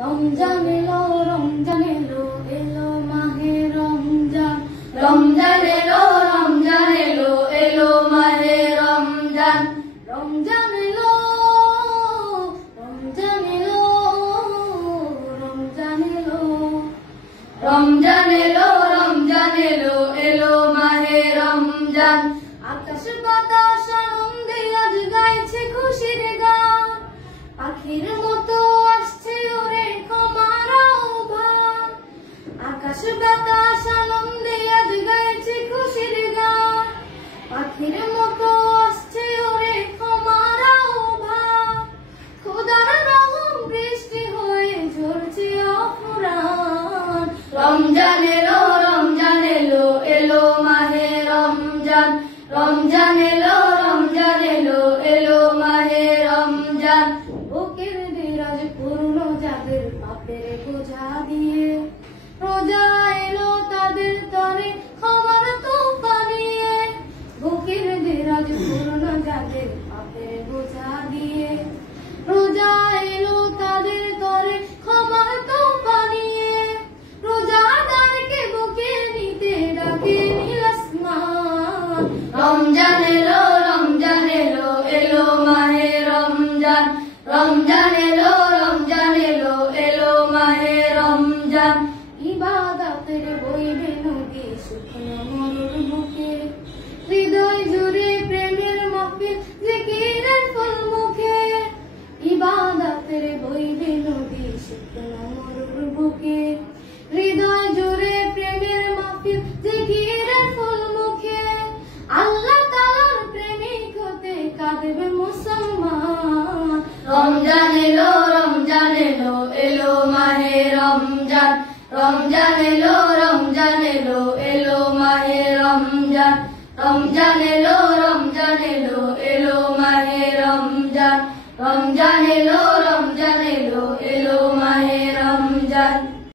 রমজান এলো, রমজান এলো, এলো মাহে রমজান। রমজান এলো, রমজান এলো, এলো মাহে রমজান। রমজান এলো, রমজান এলো, রমজান এলো। রমজান এলো, রমজান এলো, এলো মাহে রমজান। আকাশ বাতাস আনন্দে আজ গাইছে খুশির গান। পাখির মতো আসছে ওরে ক্ষমার আহ্বান। আকাশ বাতাস আনন্দে আজ গাইছে খুশির গান। পাখির মতো আসছে ওরে ক্ষমার আহ্বান। খোদার রহম বৃষ্টি হয়ে ঝরছে অফুরান। রমজান এলো, রমজান এলো, এলো মাহে রমজান। রমজান এলো, রমজান এলো, এলো মাহে রমজান। বুকের দেরাজ পূর্ণ যাদের পাপের বোঝা দিয়ে, রোজা এলো তাদের তরে ক্ষমার তোফা নিয়ে। বুকের দেরাজ পূর্ণ যাদের পাপের বোঝা দিয়ে, রোজা এলো তাদের তরে ক্ষমার তোফা নিয়ে। রোজাদারকে বুকে নিতে ডাকে নীল আসমান। রমজান এলো, রমজান এলো, এলো মাহে রমজান। রমজান এলো, রমজান এলো, এলো মাহে রমজান। ইবাদতের বইবে নদী শুকনো মরুর বুকে, হৃদয় জুড়ে প্রেমের মাহফিল জিকিরের ফুল মুখে। ইবাদতের বইবে নদী শুকনো মরুর বুকে, হৃদয় জুড়ে প্রেমের মাহফিল জিকিরের ফুল মুখে। আল্লাহ তাআলার প্রেমিক হতে কাঁদবে মুসলমান। রমজান এলো, রমজান এলো, এলো মাহে রমজান। রমজান এলো, রমজান এলো, এলো মাহে রমজান। রমজান এলো, রমজান এলো, এলো মাহে রমজান। রমজান এলো, রমজান এলো, এলো মাহে